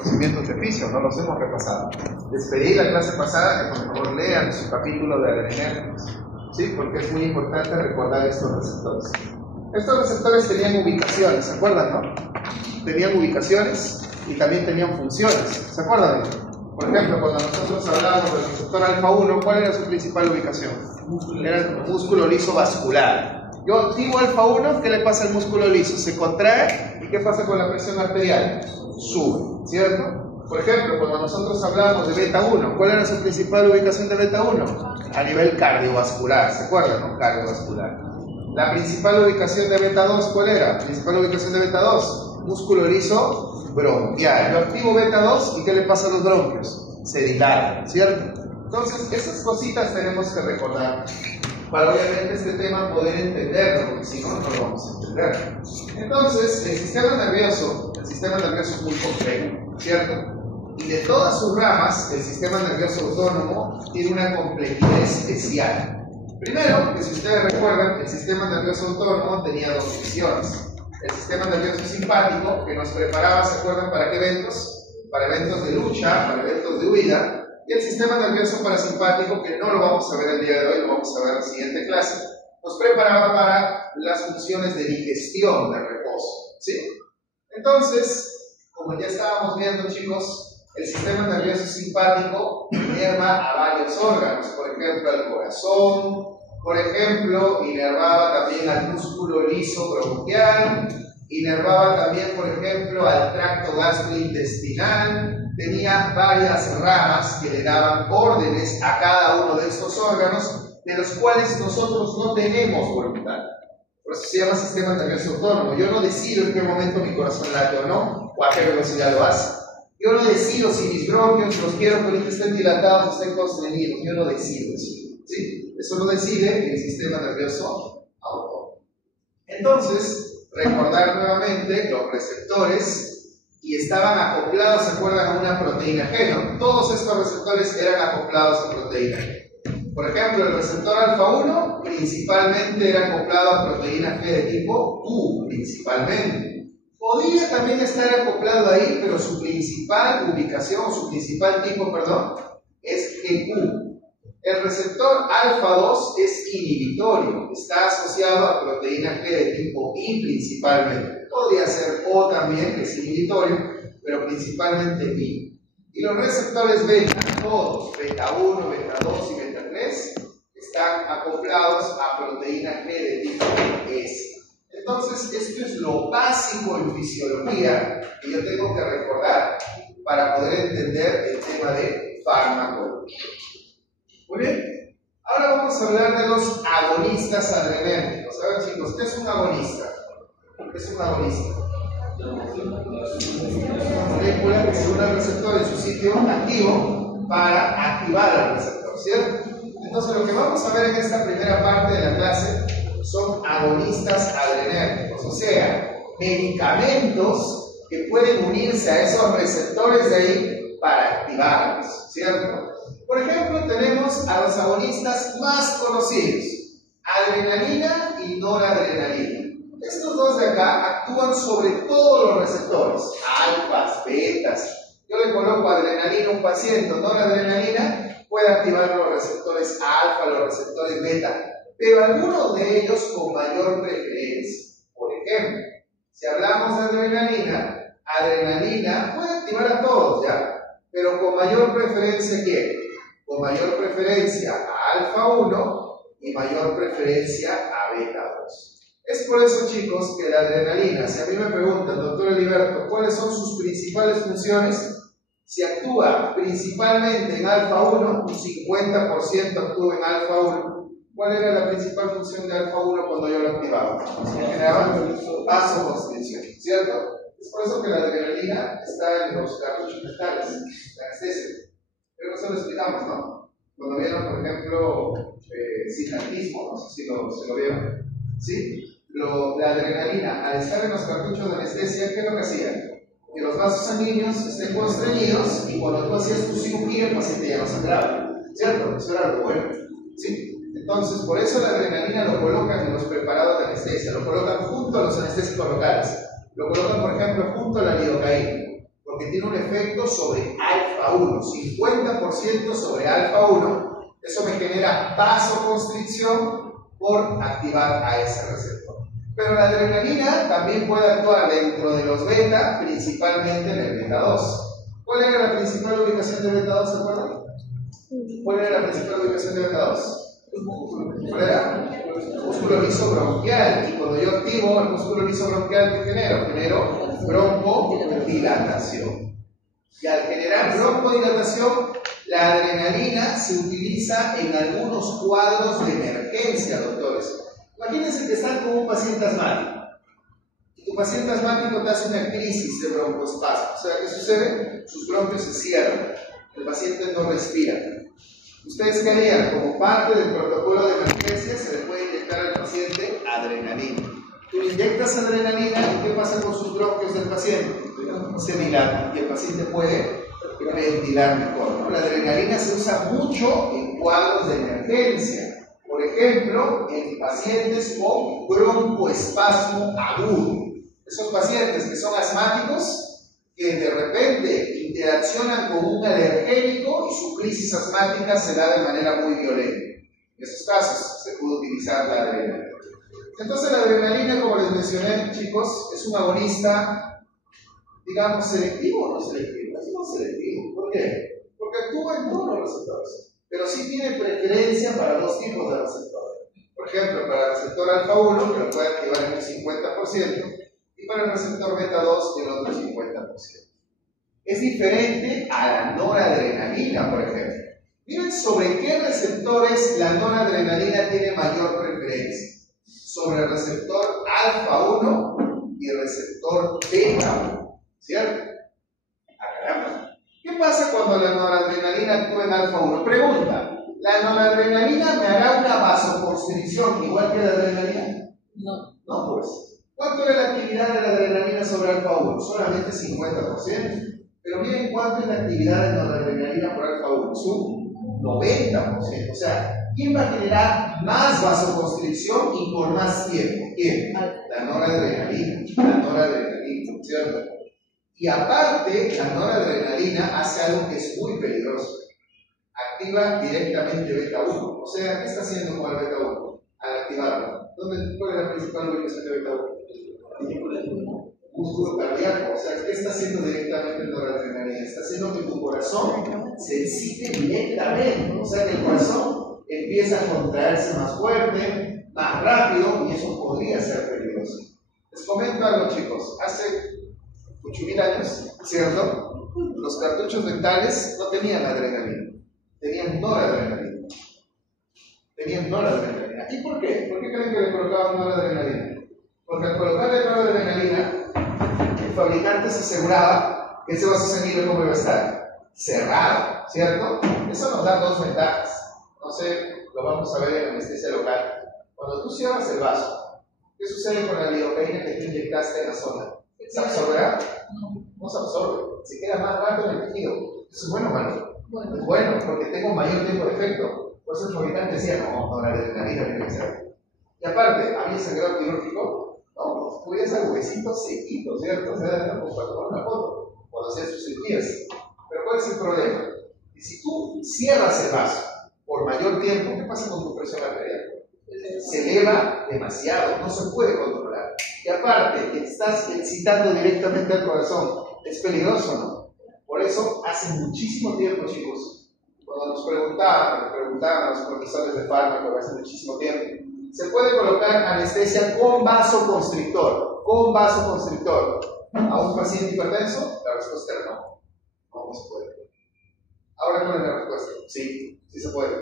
Conocimientos de fisio, no los hemos repasado. Les pedí la clase pasada que por favor lean su capítulo de adrenérgicos, ¿sí? Porque es muy importante recordar estos receptores. Estos receptores tenían ubicaciones, ¿se acuerdan, no? Tenían ubicaciones y también tenían funciones, ¿se acuerdan? Por ejemplo, cuando nosotros hablábamos del receptor alfa 1, ¿cuál era su principal ubicación? Era el músculo liso vascular. Yo activo alfa 1, ¿qué le pasa al músculo liso? Se contrae, ¿y qué pasa con la presión arterial? Sube, ¿cierto? Por ejemplo, cuando nosotros hablábamos de beta 1, ¿cuál era su principal ubicación de beta 1? A nivel cardiovascular, ¿se acuerdan, no? Cardiovascular. La principal ubicación de beta 2, ¿cuál era? La principal ubicación de beta 2, músculo liso bronquial. Yo activo beta 2, ¿y qué le pasa a los bronquios? Se dilatan, ¿cierto? Entonces, esas cositas tenemos que recordar para obviamente este tema poder entenderlo, porque si no, no lo vamos a entender. Entonces, el sistema nervioso es muy complejo, ¿cierto? Y de todas sus ramas, el sistema nervioso autónomo tiene una complejidad especial. Primero, que si ustedes recuerdan, el sistema nervioso autónomo tenía dos divisiones. El sistema nervioso simpático, que nos preparaba, ¿se acuerdan para qué eventos? Para eventos de lucha, para eventos de huida. Y el sistema nervioso parasimpático, que no lo vamos a ver el día de hoy, lo vamos a ver en la siguiente clase, nos preparaba para las funciones de digestión, de reposo, ¿sí? Entonces, como ya estábamos viendo, chicos, el sistema nervioso simpático inerva a varios órganos, por ejemplo, al corazón, por ejemplo, inervaba también al músculo liso bronquial, inervaba también, por ejemplo, al tracto gastrointestinal, tenía varias ramas que le daban órdenes a cada uno de estos órganos, de los cuales nosotros no tenemos voluntad. Por eso se llama sistema nervioso autónomo. Yo no decido en qué momento mi corazón late o no, o a qué velocidad lo hace. Yo no decido si mis bronquios los quiero que ahorita estén dilatados o estén constreñidos. Yo no decido eso, ¿sí? Eso lo decide el sistema nervioso autónomo. Entonces, recordar nuevamente los receptores y estaban acoplados, ¿se acuerdan? A una proteína G, ¿no? Todos estos receptores eran acoplados a proteína G. Por ejemplo, el receptor alfa 1 principalmente era acoplado a proteína G de tipo U, principalmente. Podría también estar acoplado ahí, pero su principal ubicación, su principal tipo, perdón, es GQ. El receptor alfa 2 es inhibitorio, está asociado a proteína G de tipo I principalmente. Podría ser O también, que es inhibitorio, pero principalmente I. Y los receptores beta, todos, beta 1, beta 2 y beta 3, están acoplados a proteína G de tipo S. Entonces, esto es lo básico en fisiología que yo tengo que recordar para poder entender el tema de farmacología. Muy bien, ahora vamos a hablar de los agonistas adrenérgicos. A ver, chicos, ¿qué es un agonista? ¿Qué es un agonista? Una molécula que se une al receptor en su sitio activo para activar al receptor, ¿cierto? Entonces, lo que vamos a ver en esta primera parte de la clase son agonistas adrenérgicos, o sea, medicamentos que pueden unirse a esos receptores de ahí para activarlos, ¿cierto? Por ejemplo, tenemos a los agonistas más conocidos, adrenalina y noradrenalina. Estos dos de acá actúan sobre todos los receptores, alfas, betas. Yo le coloco adrenalina a un paciente, noradrenalina, puede activar los receptores alfa, los receptores beta, pero algunos de ellos con mayor preferencia. Por ejemplo, si hablamos de adrenalina puede activar a todos ya, pero con mayor preferencia, ¿quién? Con mayor preferencia a alfa 1 y mayor preferencia a beta 2. Es por eso, chicos, que la adrenalina, si a mí me preguntan, doctor Heriberto, ¿cuáles son sus principales funciones? Si actúa principalmente en alfa 1, un 50% actúa en alfa 1. ¿Cuál era la principal función de alfa 1 cuando yo lo activaba? Generaba vasoconstricción, ¿cierto? Es por eso que la adrenalina está en los cartuchos mentales, la anestesia. Pero eso lo explicamos, ¿no? Cuando vieron, por ejemplo, cicatismo, no sé si lo vieron, ¿sí? La adrenalina, al estar en los cartuchos de anestesia, ¿qué es lo que hacía? Que los vasos sanguíneos estén constreñidos y cuando tú hacías tu cirugía, el paciente ya no sangraba, ¿cierto? Eso era algo bueno, ¿sí? Entonces, por eso la adrenalina lo colocan en los preparados de anestesia, lo colocan junto a los anestésicos locales, lo colocan, por ejemplo, junto a la lidocaína, porque porque tiene un efecto sobre alfa 1, 50% sobre alfa 1. Eso me genera vasoconstricción por activar a ese receptor. Pero la adrenalina también puede actuar dentro de los beta, principalmente en el beta 2. ¿Cuál era la principal ubicación de beta 2, se acuerdan? ¿Cuál era la principal ubicación de beta 2? ¿Cuál era? El músculo liso bronquial. Y cuando yo activo el músculo liso bronquial, ¿qué genero? Genero broncodilatación. Y al generar broncodilatación, la adrenalina se utiliza en algunos cuadros de emergencia, doctores. Imagínense que están con un paciente asmático. Y tu paciente asmático te hace una crisis de broncoespasmo. O sea, ¿qué sucede? Sus bronquios se cierran. El paciente no respira. ¿Ustedes qué harían? Como parte del protocolo de emergencia, se le puede inyectar al paciente adrenalina. Tú le inyectas adrenalina y ¿qué pasa con sus bronquios del paciente? Se dilatan y el paciente puede ventilar mejor, ¿no? La adrenalina se usa mucho en cuadros de emergencia. Por ejemplo, en pacientes con broncoespasmo agudo. Esos pacientes que son asmáticos, que de repente interaccionan con un alergénico y su crisis asmática se da de manera muy violenta. En esos casos se puede utilizar la adrenalina. Entonces la adrenalina, como les mencioné, chicos, es un agonista, digamos, selectivo o no selectivo. Es no selectivo. ¿Por qué? Porque actúa en todos los receptores, pero sí tiene preferencia para dos tipos de receptores. Por ejemplo, para el receptor alfa 1, que lo puede activar en un 50%, y para el receptor beta 2, en otro 50%. Es diferente a la noradrenalina, por ejemplo. Miren sobre qué receptores la noradrenalina tiene mayor preferencia. Sobre el receptor alfa 1 y el receptor beta 1, ¿cierto? Caramba. ¿Qué pasa cuando la noradrenalina actúa en alfa 1? Pregunta, ¿la noradrenalina me hará una vasoconstricción igual que la adrenalina? No. No, pues. ¿Cuánto era la actividad de la adrenalina sobre alfa 1? Solamente 50%. Pero miren cuánto es la actividad de la noradrenalina por alfa 1. Es un 90%. O sea, ¿quién va a generar más vasoconstricción y por más tiempo? ¿Quién? La noradrenalina. La noradrenalina, ¿cierto? Y aparte, la noradrenalina hace algo que es muy peligroso. Activa directamente beta 1. O sea, ¿qué está haciendo con el beta 1? Al activarlo. ¿Cuál es la principal ubicación de beta 1? Músculo cardíaco. O sea, ¿qué está haciendo directamente el noradrenalina? Está haciendo que tu corazón se excite directamente. O sea, que el corazón empieza a contraerse más fuerte, más rápido, y eso podría ser peligroso. Les comento algo, chicos. Hace 8.000 años, ¿cierto? Los cartuchos dentales no tenían adrenalina, tenían noradrenalina. ¿Y por qué? ¿Por qué creen que le colocaban noradrenalina? Porque al colocarle noradrenalina, el fabricante se aseguraba que ese vaso sanguíneo ¿cómo iba a estar? Cerrado, ¿cierto? Eso nos da dos ventajas. No sé, lo vamos a ver en la anestesia local. Cuando tú cierras el vaso, ¿qué sucede con la lidocaína que tú inyectaste en la zona? ¿Se absorberá? No se absorbe, se queda más rato en el tejido. ¿Eso es bueno o malo? Es bueno, porque tengo mayor tiempo de efecto. Por eso el fabricante decía, no, la adrenalina tiene que ser. Y aparte, había sangrado quirúrgico, no, podía ser huesitos sequitos, ¿cierto? O sea, no, para tomar una foto, cuando hacías sus cirugías. Pero ¿cuál es el problema? Y si tú cierras el vaso por mayor tiempo, ¿qué pasa con tu presión arterial? Se eleva demasiado, no se puede controlar. Y aparte, que estás excitando directamente al corazón, es peligroso, ¿no? Por eso, hace muchísimo tiempo, chicos, cuando nos preguntaban a los profesores de fármaco, hace muchísimo tiempo, ¿se puede colocar anestesia con vasoconstrictor? Con vasoconstrictor. ¿A un paciente hipertenso? La respuesta era no. No se puede. Ahora, ¿cuál es la respuesta? Sí, sí se puede.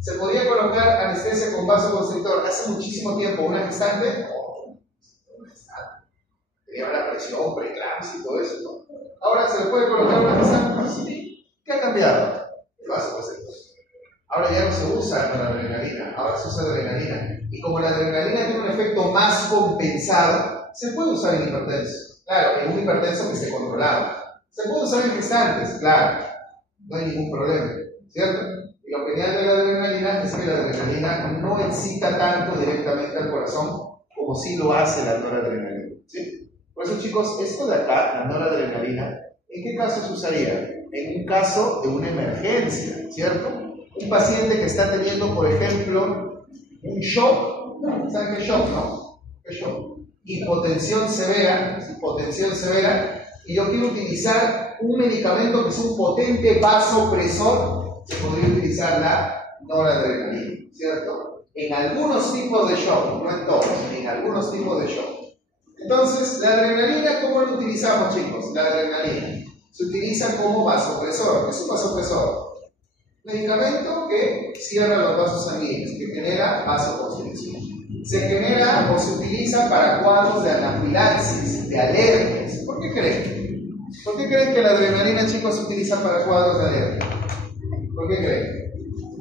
¿Se podía colocar anestesia con vasoconstrictor hace muchísimo tiempo? ¿Una gestante? No, una gestante. Tenía la presión, preeclampsia y todo eso, ¿no? Ahora, ¿se le puede colocar una gestante? Sí. ¿Qué ha cambiado? El vasoconstrictor. Ahora ya no se usa la adrenalina, ahora se usa adrenalina. Y como la adrenalina tiene un efecto más compensado, se puede usar en hipertenso. Claro, en un hipertenso que esté controlado. Se puede usar en gestantes, claro. No hay ningún problema, ¿cierto? Y lo genial de la adrenalina es que la adrenalina no excita tanto directamente al corazón como sí lo hace la noradrenalina, ¿sí? Por eso, chicos, esto de acá, la noradrenalina, ¿En qué caso se usaría? En un caso de una emergencia, ¿cierto? Un paciente que está teniendo, por ejemplo, un shock. ¿Saben qué shock, no? ¿Qué shock? Hipotensión severa, y yo quiero utilizar un medicamento que es un potente vasopresor, se podría utilizar la noradrenalina, ¿cierto? En algunos tipos de shock, no en todos, en algunos tipos de shock. Entonces, la adrenalina, ¿cómo lo utilizamos, chicos? La adrenalina se utiliza como vasopresor. ¿Qué es un vasopresor? Medicamento que cierra los vasos sanguíneos, que genera vasoconstricción. Se genera o se utiliza para cuadros de anafilaxis, de alergias. ¿Por qué creen? ¿Por qué creen que la adrenalina, chicos, se utiliza para cuadros de alergia? ¿Por qué creen?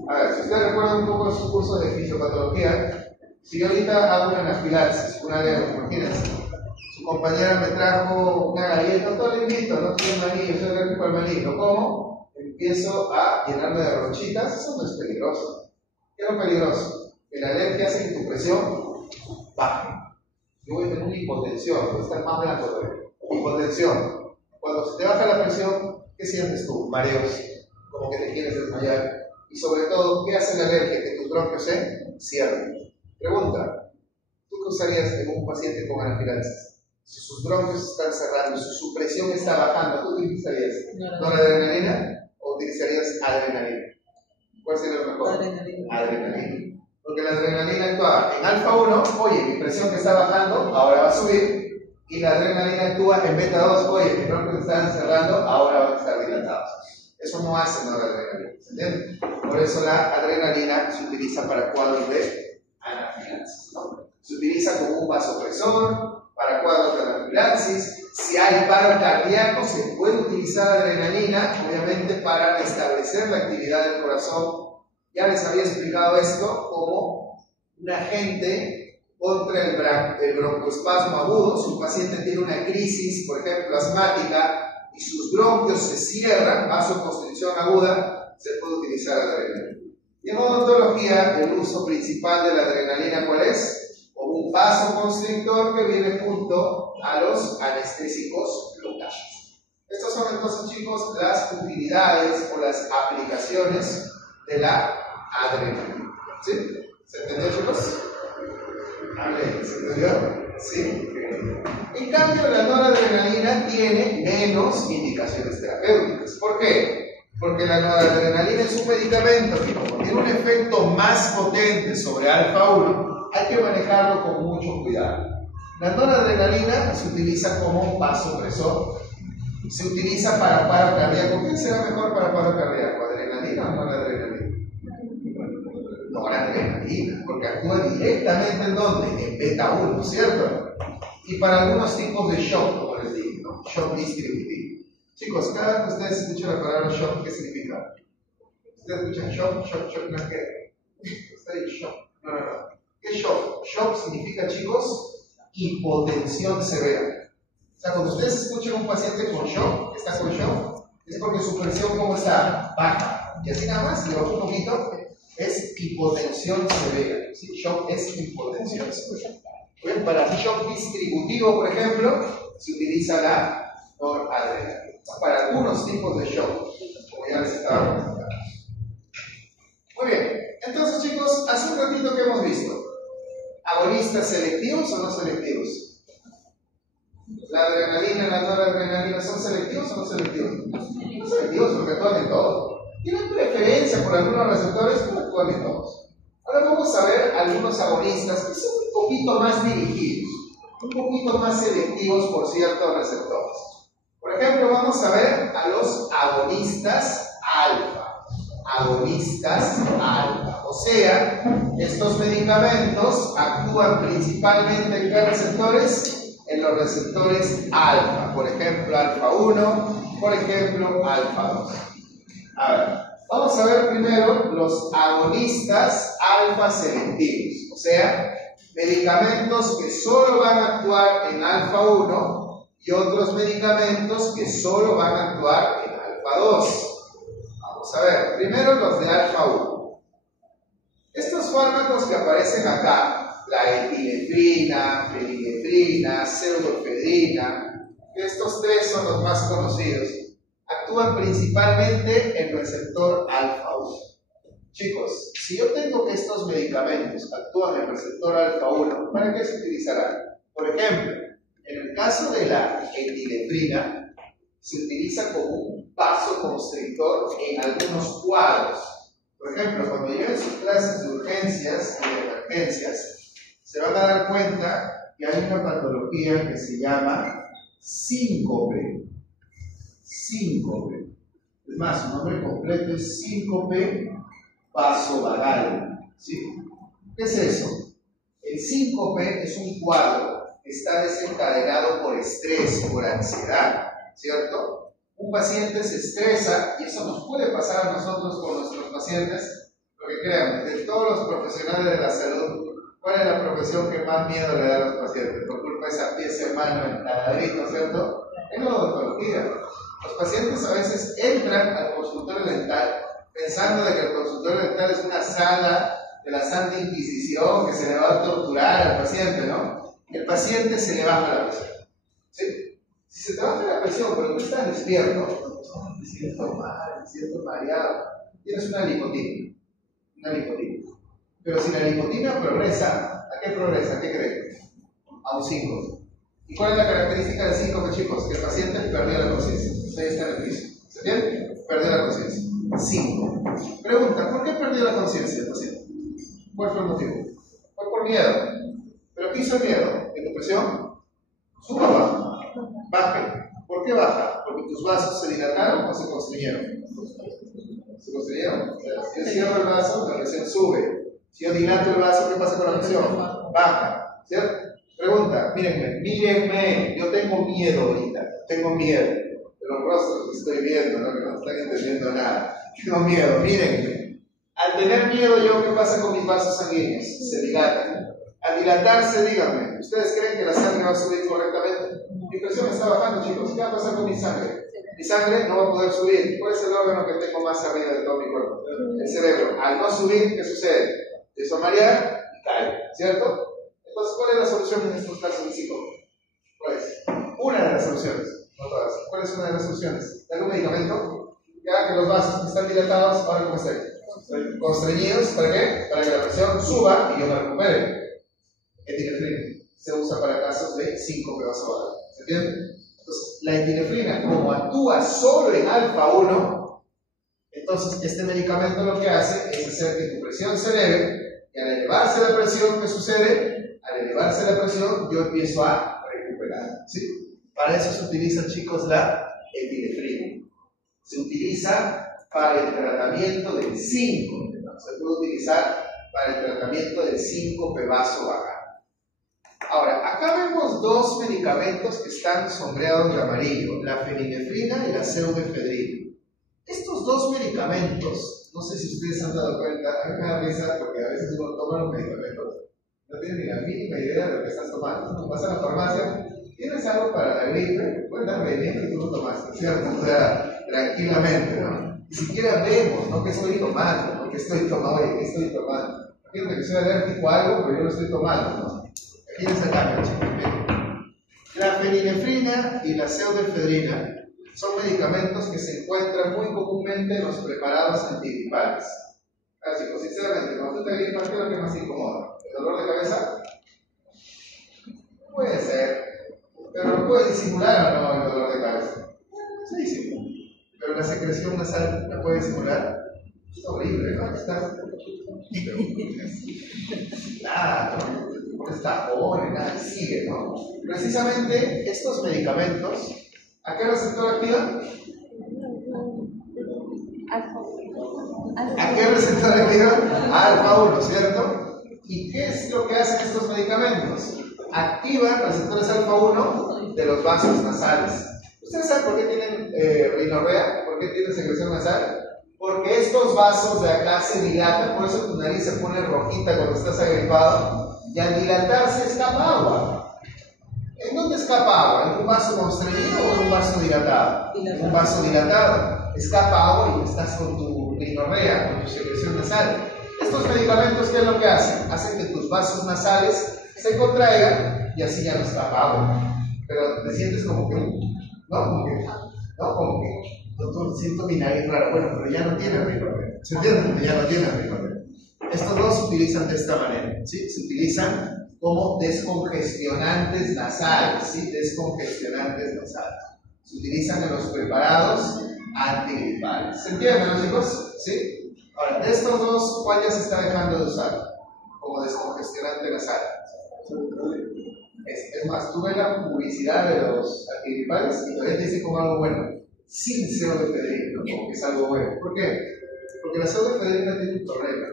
A ver, si ustedes recuerdan un poco de sus cursos de fisiopatología, si yo ahorita hago una anafilaxis, una alergia, imagínense, su compañera me trajo una galleta, todo le invito, no quiero maní, yo soy alérgico al maní, ¿lo como? Empiezo a llenarme de ronchitas, eso no es peligroso. ¿Qué es lo peligroso? Que la alergia hace que tu presión baje. Yo voy a tener una hipotensión, voy a estar más blanco todavía. Hipotensión. Cuando se te baja la presión, ¿qué sientes tú? Mareos, como que te quieres desmayar. Y sobre todo, ¿qué hace la alergia? Que tus bronquios se cierren. Pregunta, ¿tú qué usarías en un paciente con anafilaxis? Si sus bronquios están cerrando, si su presión está bajando, ¿tú utilizarías noradrenalina o utilizarías adrenalina? ¿Cuál sería lo mejor? Adrenalina. Porque la adrenalina actúa en alfa 1, oye, mi presión que está bajando, ahora va a subir, y la adrenalina actúa en beta 2, oye, mis bronquios están cerrando, ahora van a estar dilatados. Eso no hace noradrenalina, ¿se entiende? Por eso la adrenalina se utiliza para cuadros de anafilaxis, ¿no? Se utiliza como un vasopresor, para cuadros de anafilaxis. Si hay paro cardíaco, se puede utilizar adrenalina, obviamente, para restablecer la actividad del corazón. Ya les había explicado esto como un agente contra el broncoespasmo agudo. Si un paciente tiene una crisis, por ejemplo, asmática, y sus bronquios se cierran, vasoconstricción aguda, se puede utilizar adrenalina. Y en odontología, el uso principal de la adrenalina, ¿cuál es? Como un vasoconstrictor que viene junto a los anestésicos locales. Estas son entonces, chicos, las utilidades o las aplicaciones de la adrenalina. ¿Sí? ¿Se entendió, chicos? Vale, ¿se entendió? Sí. En cambio, la noradrenalina tiene menos indicaciones terapéuticas. ¿Por qué? Porque la noradrenalina es un medicamento que, como tiene un efecto más potente sobre alfa 1, hay que manejarlo con mucho cuidado. La noradrenalina se utiliza como vasopresor, se utiliza para paro cardíaco. ¿Qué será mejor para paro cardíaco? ¿Adrenalina o noradrenalina? Noradrenalina, porque actúa directamente en ¿dónde? En beta 1, ¿cierto? Y para algunos tipos de shock, como les digo, ¿no? Shock distributivo. Chicos, cada vez que ustedes escuchan la palabra shock, ¿qué significa? Ustedes escuchan shock, no es que está ahí shock. No. ¿Qué es shock? Shock significa, chicos, hipotensión severa. O sea, cuando ustedes escuchan a un paciente con shock, que está con shock, es porque su presión, ¿cómo está? Baja. Y así nada más, le bajo un poquito, es hipotensión severa. ¿Sí? Shock es hipotensión severa. Bueno, para shock distributivo, por ejemplo, se utiliza la noradrenalina. Para algunos tipos de shock, como ya les estaba comentando. Muy bien, entonces, chicos, hace un ratito que hemos visto, ¿agonistas selectivos o no selectivos? ¿La adrenalina y la noradrenalina son selectivos o no selectivos? No selectivos porque actúan en todo. Tienen preferencia por algunos receptores, pero actúan en todos. Ahora vamos a ver algunos agonistas que son un poquito más dirigidos, un poquito más selectivos por ciertos receptores. Por ejemplo, vamos a ver a los agonistas alfa. Agonistas alfa. O sea, estos medicamentos actúan principalmente en qué receptores? En los receptores alfa. Por ejemplo, alfa 1, por ejemplo, alfa 2. A ver, vamos a ver primero los agonistas alfa selectivos. O sea, medicamentos que solo van a actuar en alfa 1 y otros medicamentos que solo van a actuar en alfa 2. Vamos a ver, primero los de alfa 1. Estos fármacos que aparecen acá, la epinefrina, phenylephrina, pseudoephedrina, que estos tres son los más conocidos. Actúan principalmente en receptor alfa 1. Chicos, si yo tengo que estos medicamentos actúan en el receptor alfa 1, ¿para qué se utilizarán? Por ejemplo, en el caso de la epinefrina, se utiliza como un vasoconstrictor en algunos cuadros. Por ejemplo, cuando lleven sus clases de urgencias y de emergencias, se van a dar cuenta que hay una patología que se llama síncope. Síncope. Es más, su nombre completo es síncope vasovagal. ¿Sí? ¿Qué es eso? El síncope es un cuadro que está desencadenado por estrés, por ansiedad, ¿cierto? Un paciente se estresa, y eso nos puede pasar a nosotros con nuestros pacientes, porque créanme, de todos los profesionales de la salud, ¿cuál es la profesión que más miedo le da a los pacientes? Por culpa de esa pieza mano en taladrito, ¿cierto? Es la odontología. Los pacientes a veces entran al consultorio dental pensando de que el consultorio dental es una sala de la Santa Inquisición que se le va a torturar al paciente, ¿no? El paciente se le baja la presión. ¿Sí? Si se te baja la presión, pero tú estás despierto, me siento mal, me siento mareado, tienes una lipotimia. Una lipotimia. Pero si la lipotimia progresa, ¿a qué progresa? ¿A qué creen? A un 5. ¿Y cuál es la característica del 5, chicos? Que el paciente perdió la conciencia. Ahí está en el piso. ¿Se entiende? Perdió la conciencia. 5. Pregunta, ¿por qué perdió la conciencia el paciente? ¿Cuál fue el motivo? Fue por miedo. ¿Pero qué hizo el miedo? ¿En tu presión? ¿Suba o baja? Baje. ¿Por qué baja? ¿Porque tus vasos se dilataron o se constriñeron? Se constriñeron. O sea, si yo cierro el vaso, la presión sube. Si yo dilato el vaso, ¿qué pasa con la presión? Baja. ¿Cierto? Pregunta, mírenme, yo tengo miedo ahorita, tengo miedo de los rostros que estoy viendo, ¿no? Que no están entendiendo nada. Tengo miedo, mírenme. Al tener miedo yo, ¿qué pasa con mis vasos sanguíneos? Se dilatan. Al dilatarse, díganme, ¿ustedes creen que la sangre va a subir correctamente? Mi presión está bajando, chicos. ¿Qué va a pasar con mi sangre? Mi sangre no va a poder subir. ¿Cuál es el órgano que tengo más arriba de todo mi cuerpo? El cerebro. Al no subir, ¿qué sucede? Empiezo a marear y cae, ¿cierto? Entonces, ¿cuál es la solución en estos casos de psicólogo? ¿Cuál es? Una de las soluciones, no todas. ¿Cuál es una de las soluciones? Dar un medicamento que haga que los vasos que están dilatados ahora como estén constreñidos. ¿Para qué? Para que la presión suba y yo me recupere. Epinefrina se usa para casos de síncope vasovagal. ¿Se entiende? Entonces, la epinefrina, como actúa solo en alfa 1, entonces este medicamento lo que hace es hacer que tu presión se eleve, y al elevarse la presión, ¿qué sucede? Al elevarse la presión, yo empiezo a recuperar. ¿Sí? Para eso se utiliza, chicos, la epinefrina. Se utiliza para el tratamiento del síncope. Se puede utilizar para el tratamiento del síncope vasovagal. Ahora, acá vemos dos medicamentos que están sombreados de amarillo, la feninefrina y la pseudoefedrina. Estos dos medicamentos, no sé si ustedes han dado cuenta, a mí me da risa porque a veces uno toma los medicamentos, no tiene ni la mínima idea de lo que estás tomando. Cuando vas a la farmacia, tienes algo para la gripe, puedes dar veneno y tú lo tomaste, ¿cierto? O sea, tranquilamente, ¿no? Ni siquiera vemos, ¿no? ¿Qué estoy tomando? ¿No? ¿Qué estoy tomando? Oye, ¿qué estoy tomando? Fíjate que soy alérgico a algo, pero yo lo estoy tomando, ¿no? Aquí les acá, la feninefrina y la pseudoefedrina son medicamentos que se encuentran muy comúnmente en los preparados antigripales. Así, pues, sinceramente, cuando tú te gripas, ¿qué es lo que más te incomoda? ¿El dolor de cabeza? Puede ser, pero ¿lo puede disimular o no el dolor de cabeza? Sí, sí. Pero la secreción nasal la puede disimular. Es horrible, ¿no? Está... Nada, ¿no? Pones tapones, nada, sigue, ¿no? Precisamente estos medicamentos, ¿a qué receptor activan? ¿A qué receptor activan? Alfa 1, ¿cierto? ¿Y qué es lo que hacen estos medicamentos? Activan receptores alfa 1 de los vasos nasales. ¿Ustedes saben por qué tienen rinorrea? ¿Por qué tienen secreción nasal? Porque estos vasos de acá se dilatan, por eso tu nariz se pone rojita cuando estás agripado, y al dilatarse escapa agua. ¿En dónde escapa agua? ¿En un vaso constreñido o en un vaso dilatado? En un vaso dilatado. Escapa agua y estás con tu rinorrea, con tu secreción nasal. Estos medicamentos, ¿qué es lo que hacen? Hacen que tus vasos nasales se contraigan y así ya no escapa agua. Pero te sientes como que ¿No? Como que doctor, siento mi nariz rara. Bueno, pero ya no tiene Ricoder. ¿Se entiende? Ya no tiene Ricoder. Estos dos se utilizan de esta manera, ¿sí? Se utilizan como descongestionantes nasales, ¿sí? Descongestionantes nasales. Se utilizan en los preparados antigripales. ¿Se entienden, los chicos? ¿Sí? Ahora, de estos dos, ¿cuál ya se está dejando de usar como descongestionante nasal? Es más, tú ves la publicidad de los antigripales y todavía te dice como algo bueno, sin pseudoefedrina, ¿no? Como que es algo bueno. ¿Por qué? Porque la pseudoefedrina tiene un problema.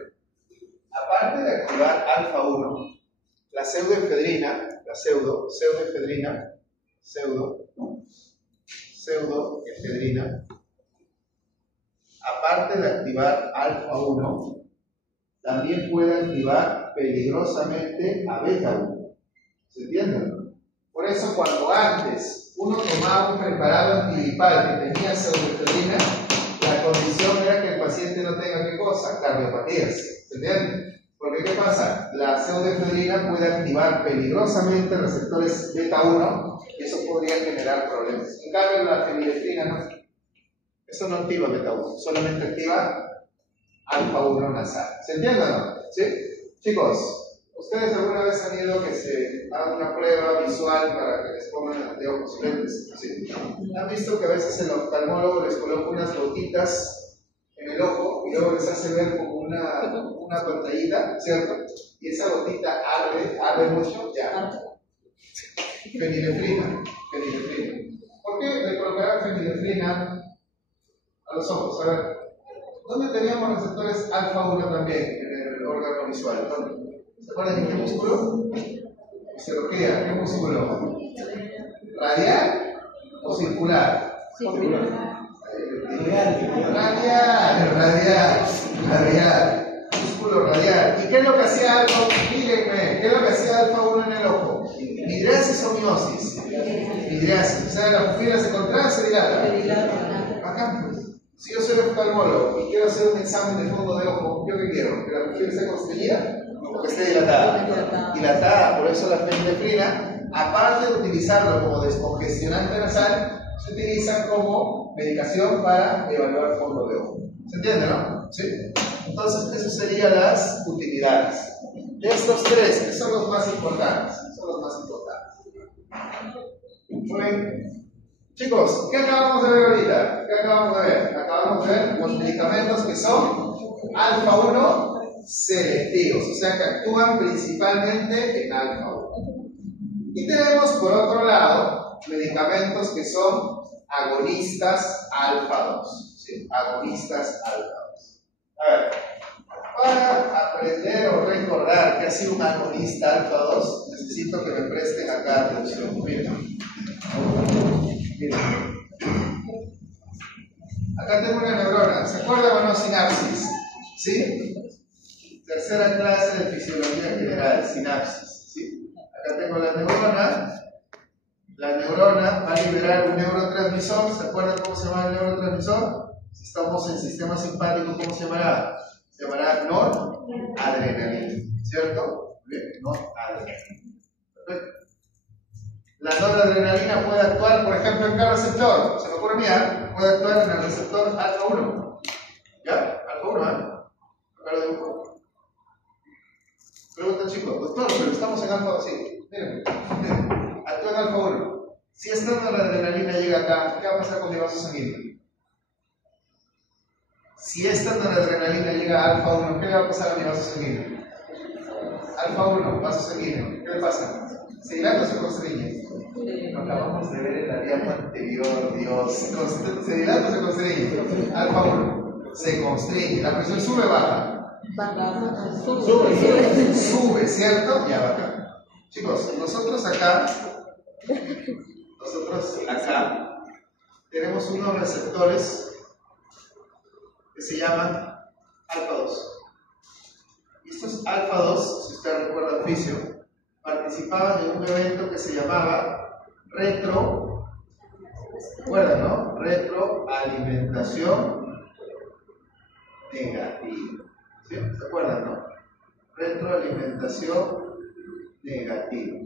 Aparte de activar alfa-1, la pseudoefedrina, aparte de activar alfa-1, también puede activar peligrosamente a beta-1. ¿Se entiende? Por eso cuando antes uno tomaba un preparado antigripal que tenía pseudoefedrina, la condición era que el paciente no tenga ¿qué cosa? Cardiopatías. ¿Se entiende? Porque ¿qué pasa? La pseudoefedrina puede activar peligrosamente receptores beta-1 y eso podría generar problemas. En cambio la fenilefrina no. Eso no activa beta-1, solamente activa alfa-1 nasal. ¿Se entiende o no? ¿Sí? Chicos, ¿ustedes alguna vez han ido que se haga una prueba visual para que les pongan anteojos lentes? ¿Sí? ¿Han visto que a veces el oftalmólogo les coloca unas gotitas en el ojo y luego les hace ver como una pantallita, ¿cierto? Y esa gotita arde mucho, ya. Fenilefrina. ¿Por qué le colocarán fenilefrina a los ojos? A ver, ¿dónde teníamos receptores alfa-1 también en el órgano visual? ¿Dónde? ¿Se acuerdan de qué músculo? Cirugía, ¿qué músculo? ¿Radial o circular? Radial. Músculo radial. ¿Y qué es lo que hacía alfa? Díganme, ¿qué es lo que hacía alfa-1 en el ojo? ¿Midriasis o miosis? Midriasis. O sea, la pupila se contrae, se dilata. Acá, si yo soy oftalmólogo y quiero hacer un examen de fondo de ojo, ¿yo qué quiero? ¿Que la pupila esté constreñida o que esté dilatada? Dilatada. Por eso la fenilefrina, aparte de utilizarlo como descongestionante nasal, se utiliza como medicación para evaluar fondo de ojo. ¿Se entiende, no? ¿Sí? Entonces, esas serían las utilidades. De estos tres, que son los más importantes. Muy bien. Chicos, ¿qué acabamos de ver ahorita? Acabamos de ver los medicamentos que son alfa-1 selectivos, o sea que actúan principalmente en alfa-1. Y tenemos por otro lado medicamentos que son agonistas alfa-2. ¿Sí? Agonistas alfa-2. A ver, para aprender o recordar que ha sido un agonista alfa-2, necesito que me presten acá atención. Miren. Acá tengo una neurona. ¿Se acuerdan o no? Sinapsis. ¿Sí? Tercera clase de fisiología general, sinapsis. ¿Sí? Acá tengo la neurona. La neurona va a liberar un neurotransmisor. ¿Se acuerdan cómo se llama el neurotransmisor? Si estamos en sistema simpático, ¿cómo se llamará? Se llamará noradrenalina. ¿Cierto? Bien, noradrenalina. Perfecto. La noradrenalina puede actuar, por ejemplo, en qué receptor. Se me ocurre mía, puede actuar en el receptor alfa-1. ¿Ya? Alfa-1, Acá lo dibujo. Pregunta, chicos, doctor, pero estamos en alfa-2. Sí, miren. Actúa en alfa-1. Si esta noradrenalina llega acá, ¿qué va a pasar con mi vaso sanguíneo? Si esta noradrenalina llega a alfa-1, ¿qué le va a pasar a mi vaso sanguíneo? Alfa-1, vaso sanguíneo. ¿Qué le pasa? ¿Se dilata o se constriñe? Lo acabamos de ver en la diapo anterior, Dios. ¿Se dilata o se constriñe? Alfa-1. Se constriñe. ¿La presión sube o baja? Sube, ¿cierto? Ya baja. Chicos, nosotros acá tenemos unos receptores que se llaman alfa-2. Y estos alfa-2, si usted recuerda el fisio, participaban en un evento que se llamaba ¿recuerdan, no? Retroalimentación negativa. ¿Sí? ¿Se acuerdan, no? Retroalimentación negativa.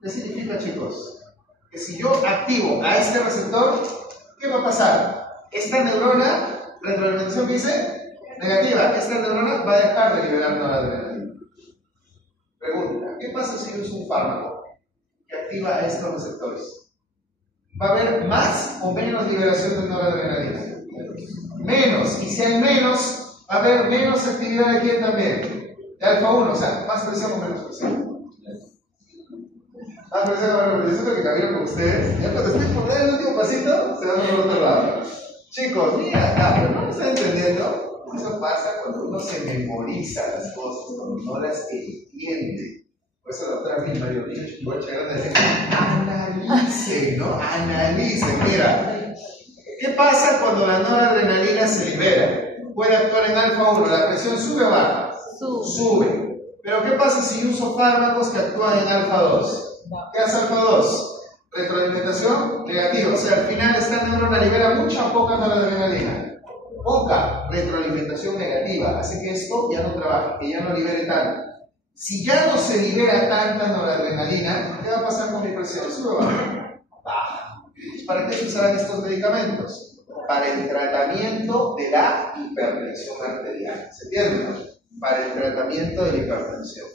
¿Qué significa, chicos? que si yo activo a este receptor, ¿qué va a pasar? Esta neurona, retroalimentación que dice, negativa, esta neurona va a dejar de liberar noradrenalina. Pregunta, ¿qué pasa si yo uso un fármaco que activa a estos receptores? ¿Va a haber más o menos liberación de noradrenalina? Menos, y si hay menos, va a haber menos actividad de quién también, de alfa 1, o sea, más presión o menos presión. Más presión o menos presión, que camino con ustedes. Ya cuando estoy por el último pasito, se van por otro lado. Chicos, mira acá, pero no me están entendiendo. Eso pasa cuando uno se memoriza las cosas, cuando no las entiende. Por eso la doctora Mario voy a llegar a decir, analicen, ¿no? Analicen, mira. ¿Qué pasa cuando la noradrenalina se libera? Puede actuar en alfa 1, ¿la presión sube o baja? Sube. Pero ¿qué pasa si uso fármacos que actúan en alfa 2? ¿Qué hace alfa 2? Retroalimentación negativa, o sea, al final esta neurona libera mucha o poca noradrenalina. Poca retroalimentación negativa, hace que esto ya no trabaje, que ya no libere tanto. Si ya no se libera tanta noradrenalina, ¿qué va a pasar con mi presión? ¿Sube o baja? Baja. ¿Para qué se usarán estos medicamentos? Para el tratamiento de la hipertensión arterial. ¿Se entiende? Para el tratamiento de la hipertensión.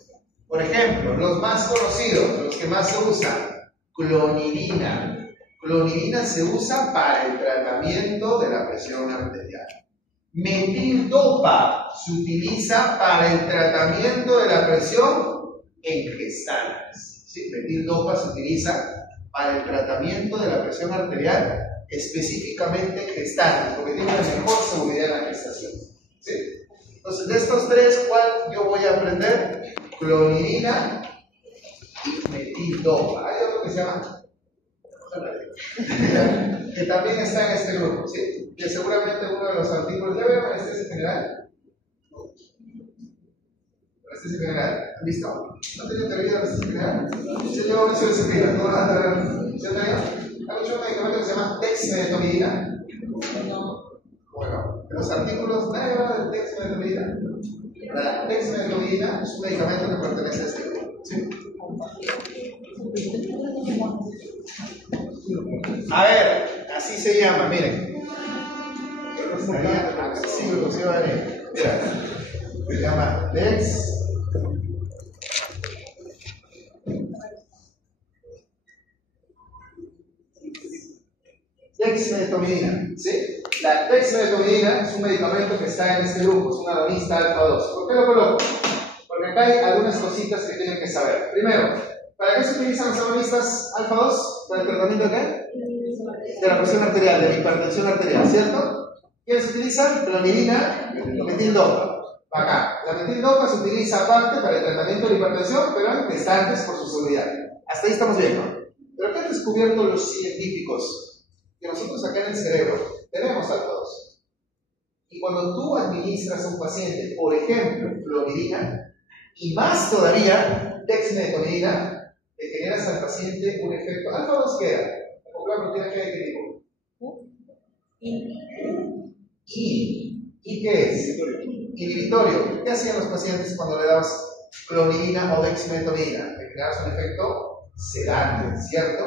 Por ejemplo, los más conocidos, los que más se usan, clonidina. Clonidina se usa para el tratamiento de la presión arterial. Metildopa se utiliza para el tratamiento de la presión en gestantes. ¿Sí? Metildopa se utiliza para el tratamiento de la presión arterial, específicamente en gestantes, porque tiene la mejor seguridad en la gestación. ¿Sí? Entonces, de estos tres, ¿cuál yo voy a aprender? Clonidina y metildopa. Hay otro que se llama que también está en este grupo, ¿sí? Que seguramente uno de los artículos, ¿ya veo anestesia general? Anestesia general, ¿han visto? ¿No tenía teoría de anestesia general? Se lleva mucho disciplina, ¿no? ¿Se ha traído? ¿Han hecho un medicamento que se llama dexmedetomidina? Bueno, en los artículos, nadie habla de dexmedetomidina. La dexmedetomidina es un medicamento que pertenece a este grupo, ¿sí? A ver, así se llama, miren. Sería accesible, mira, se llama dexmedetomidina, ¿sí? La dexmedetomidina es un medicamento que está en este grupo, es un agonista alfa 2. ¿Por qué lo coloco? Porque acá hay algunas cositas que tienen que saber. Primero, ¿para qué se utilizan los agonistas alfa 2? ¿Para el tratamiento de qué? De la presión arterial, de la hipertensión arterial, ¿cierto? ¿Quiénes se utilizan? Clonidina, metildopa. Acá, la metildopa se utiliza aparte para el tratamiento de la hipertensión, pero en gestantes por su seguridad. Hasta ahí estamos bien, ¿no? Pero ¿qué han descubierto los científicos? Que nosotros acá en el cerebro tenemos alfa 2. Y cuando tú administras a un paciente, por ejemplo, clonidina, y más todavía, dexmedetomidina, le generas al paciente un efecto. ¿Alfa 2 qué era? La popular proteína ¿qué tipo? ¿Y qué es? Inhibitorio. ¿Qué hacían los pacientes cuando le dabas clonidina o dexmedetomidina? Le generabas un efecto sedante, ¿cierto?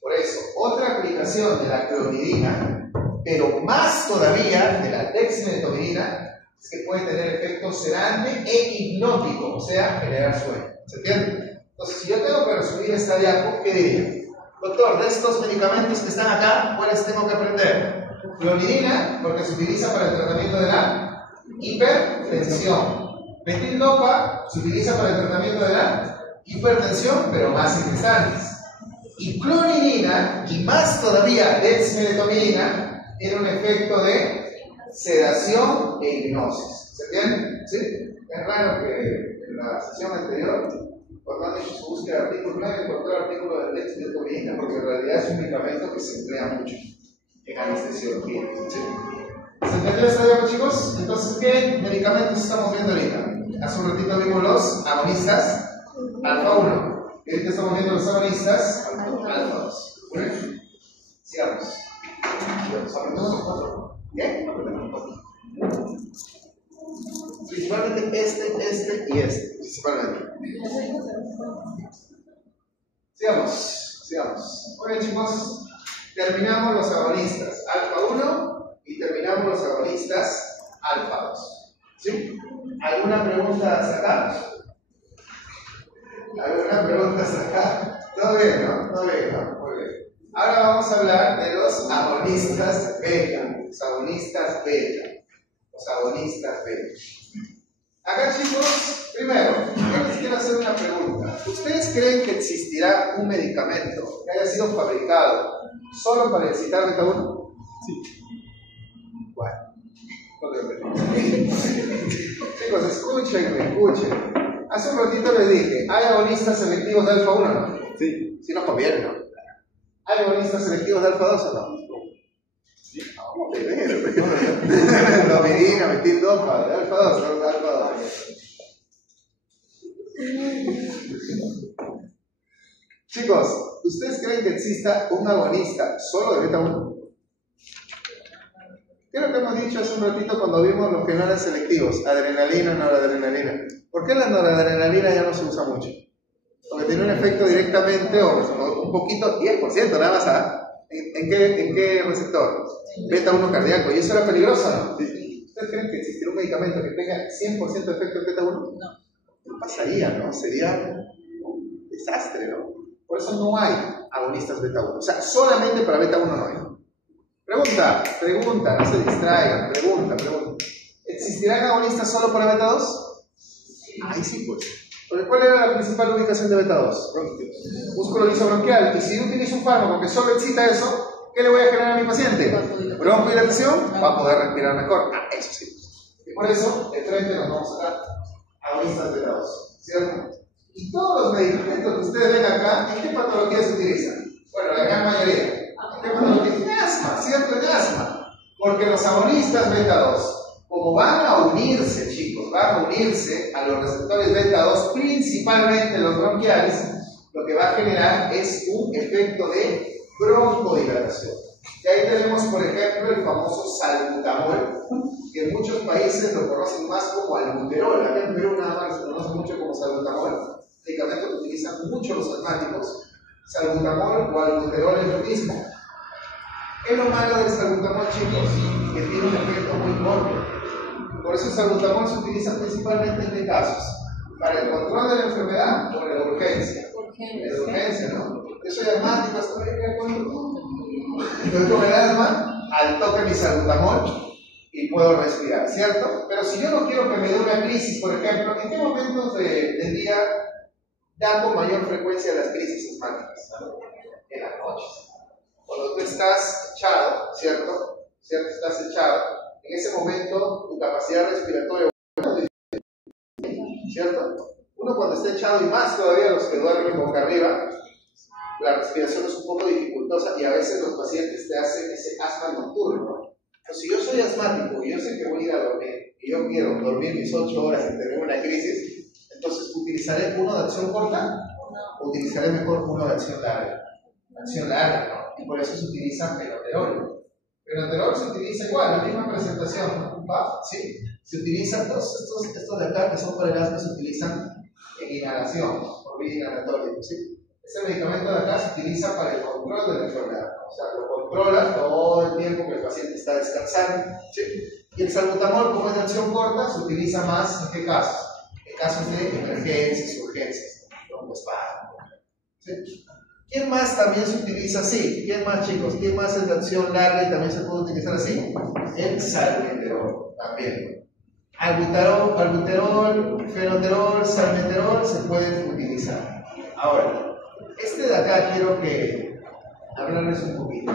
Por eso, otra aplicación de la clonidina, pero más todavía de la dexmedetomidina, es que puede tener efecto sedante e hipnótico, o sea, generar sueño. ¿Se entiende? Entonces, si yo tengo que resumir esta diapo, ¿qué diría? Doctor, de estos medicamentos que están acá, ¿cuáles tengo que aprender? Clonidina, porque se utiliza para el tratamiento de la hipertensión. Metildopa se utiliza para el tratamiento de la hipertensión, pero más en gestantes. Y clonidina, y más todavía dexmedetomidina, tiene un efecto de sedación e hipnosis. ¿Se entiende? ¿Sí? Es raro que en la sesión anterior, cuando han hecho su búsqueda de artículos, no han encontrado artículos de dexmedetomidina, porque en realidad es un medicamento que se emplea mucho en anestesiología. ¿Sí? ¿Se entendió esta diapositiva, chicos? Entonces, ¿qué medicamentos estamos viendo ahorita? Hace un ratito vimos los agonistas alfa 1. Y ahorita estamos viendo los agonistas alfa 2. Sigamos. ¿Bien? Principalmente este y este. Principalmente. Sigamos. Sigamos. Muy bien, chicos. Terminamos los agonistas alfa 1 y terminamos los agonistas alfa 2. ¿Sí? ¿Alguna pregunta hasta acá? ¿Alguna pregunta hasta acá? ¿Todo bien, no? ¿Todo bien, no? Muy bien. Ahora vamos a hablar de los agonistas beta. Los agonistas beta. Los agonistas beta. Acá, chicos, primero, yo les quiero hacer una pregunta. ¿Ustedes creen que existirá un medicamento que haya sido fabricado solo para excitar beta 1? Sí. Bueno. Chicos, escuchen. Hace un ratito les dije, ¿hay agonistas selectivos de alfa 1 o no? Sí. Si nos conviene, ¿no? ¿Hay agonistas selectivos de alfa 2 o no? Sí. Vamos a ver. Dominina, metildopa, de alfa 2, no de alfa 2. Chicos, ¿ustedes creen que exista un agonista solo de beta 1? ¿Qué es lo que hemos dicho hace un ratito cuando vimos los que no eran selectivos? Adrenalina, noradrenalina. ¿Por qué la noradrenalina ya no se usa mucho? Porque tiene un efecto directamente o un poquito, 10% nada más, ¿ah? ¿En qué receptor? Beta 1 cardíaco. ¿Y eso era peligroso, no? Sí. ¿Ustedes creen que existiera un medicamento que tenga 100% de efecto en beta 1? No. ¿Qué pasaría, no? Sería un desastre, ¿no? Por eso no hay agonistas beta 1. O sea, solamente para beta 1 no hay. Pregunta, no se distraigan, pregunta. ¿Existirán agonistas solo para beta 2? Ahí sí, pues. ¿Cuál era la principal ubicación de beta 2? Músculo lisobronquial. Y si yo utilizo un fármaco que solo excita eso, ¿qué le voy a generar a mi paciente? Broncohidratación, va a poder respirar mejor. Eso sí. Y por eso, de frente nos vamos a dar agonistas beta 2, ¿cierto? Y todos los medicamentos que ustedes ven acá, ¿en qué patología se utilizan? Bueno, la gran mayoría. ¿En qué patología? En asma, ¿cierto? En asma. Porque los agonistas beta 2, como van a unirse, chicos, van a unirse a los receptores beta 2, principalmente los bronquiales, lo que va a generar es un efecto de broncodilatación. Y ahí tenemos, por ejemplo, el famoso salbutamol, que en muchos países lo conocen más como albuterol. Acá en Perú nada más se conoce mucho como salbutamol, medicamento que utilizan mucho los asmáticos. Salbutamol o albuterol es lo mismo. ¿Qué es lo malo del salbutamol, chicos? Que tiene un efecto muy corto. Por eso el salbutamol se utiliza principalmente en qué casos? Para el control de la enfermedad o en la urgencia. En la urgencia, ¿no? Yo soy asmático, ¿está bien de acuerdo? Entonces con el asma, al toque mi salbutamol y puedo respirar, ¿cierto? Pero si yo no quiero que me dé una crisis, por ejemplo, ¿en qué momentos del día da con mayor frecuencia las crisis asmáticas? En las noches. Cuando tú estás echado, ¿cierto? Estás echado, en ese momento tu capacidad respiratoria, ¿cierto? Uno cuando está echado, y más todavía los que duermen boca arriba, la respiración es un poco dificultosa y a veces los pacientes te hacen ese asma nocturno, ¿no? Pero si yo soy asmático y yo sé que voy a ir a dormir y yo quiero dormir mis 8 horas y tener una crisis, entonces ¿utilizaré uno de acción corta o utilizaré mejor uno de acción larga? Acción larga, ¿no? Y por eso se utiliza fenoterol. Fenoterol se utiliza igual, la misma presentación, ¿va? Sí. Se utilizan todos estos de acá que son para el asma, se utilizan en inhalación, por vía inhalatoria, ¿sí? Ese medicamento de acá se utiliza para el control de la enfermedad, o sea, lo controla todo el tiempo que el paciente está descansando, ¿sí? Y el salbutamol, como es de acción corta, se utiliza más ¿en qué casos? En casos de emergencias y urgencias, tromboespasmo, ¿sí? ¿Quién más también se utiliza así? ¿Quién más, chicos? ¿Quién más es de acción larga y también se puede utilizar así? El salmeterol, también. Albuterol, fenoterol, salmeterol se pueden utilizar. Ahora, este de acá quiero que hablarles un poquito.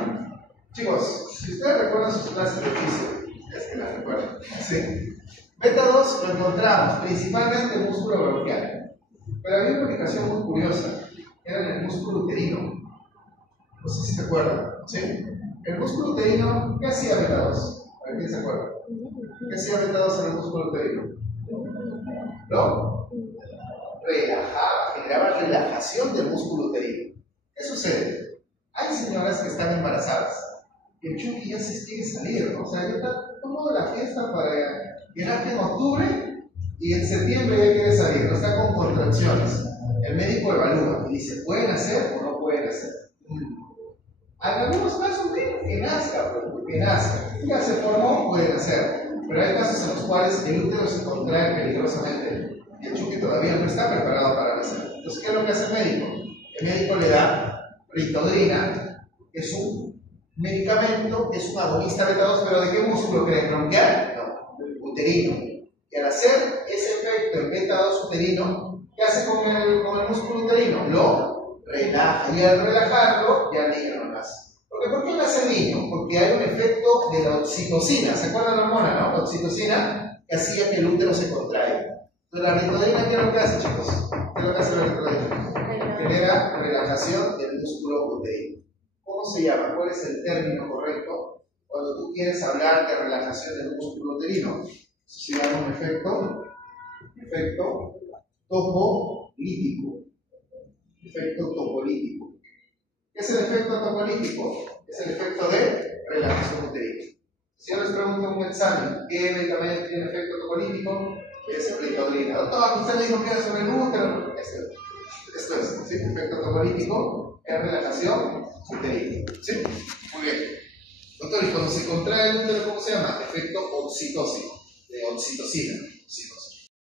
Chicos, si ustedes recuerdan sus clases de física, es que las recuerdan, ¿sí? Beta 2 lo encontramos principalmente en músculo bronquial, pero había una ubicación muy curiosa, era en el músculo uterino. No sé si se acuerdan, ¿sí? El músculo uterino, ¿qué hacía beta 2? ¿A quién se acuerda? ¿Qué hacía beta 2 en el músculo uterino? ¿No? Relajaba, generaba relajación del músculo uterino. ¿Qué sucede? Hay señoras que están embarazadas y el Chucky ya se quiere salir, ¿no? O sea, ya está tomando la fiesta para llegar en octubre y en septiembre ya quiere salir, no está con contracciones. El médico evalúa y dice, ¿pueden hacer o no pueden hacer? Algunos casos que nazca, que nazca. Ya se formó, puede nacer. Pero hay casos en los cuales el útero se contrae peligrosamente y el Chucky todavía no está preparado para nacer. Entonces, ¿qué es lo que hace el médico? El médico le da ritodrina, que es un medicamento, es un agonista beta-2, pero ¿de qué músculo creen? ¿Bronquial? No, uterino. Y al hacer ese efecto en beta-2 uterino, ¿qué hace con el músculo uterino? Lo relaja. Y al relajarlo, ya el niño no nace. ¿Por qué nace el niño? Porque hay un efecto de la oxitocina. ¿Se acuerdan la hormona, no? La oxitocina que hacía que el útero se contraiga. Entonces, la ritodrina, ¿qué es lo que hace, chicos? ¿Qué es lo que hace la ritodrina? Genera relajación del músculo uterino. ¿Cómo se llama? ¿Cuál es el término correcto cuando tú quieres hablar de relajación del músculo uterino? Eso se llama un efecto topolítico. Efecto topolítico. ¿Qué es el efecto topolítico? Es el efecto de relajación uterina. Si yo les pregunto en un examen, ¿qué medicamento tiene efecto topolítico? Es ritodrina. Doctor, usted me dijo que era sobre el útero. Esto es, ¿sí? Efecto topolítico es relajación uterina. ¿Sí? Muy bien. Doctor, y cuando se contrae el útero, ¿cómo se llama? Efecto oxitocina. De oxitocina.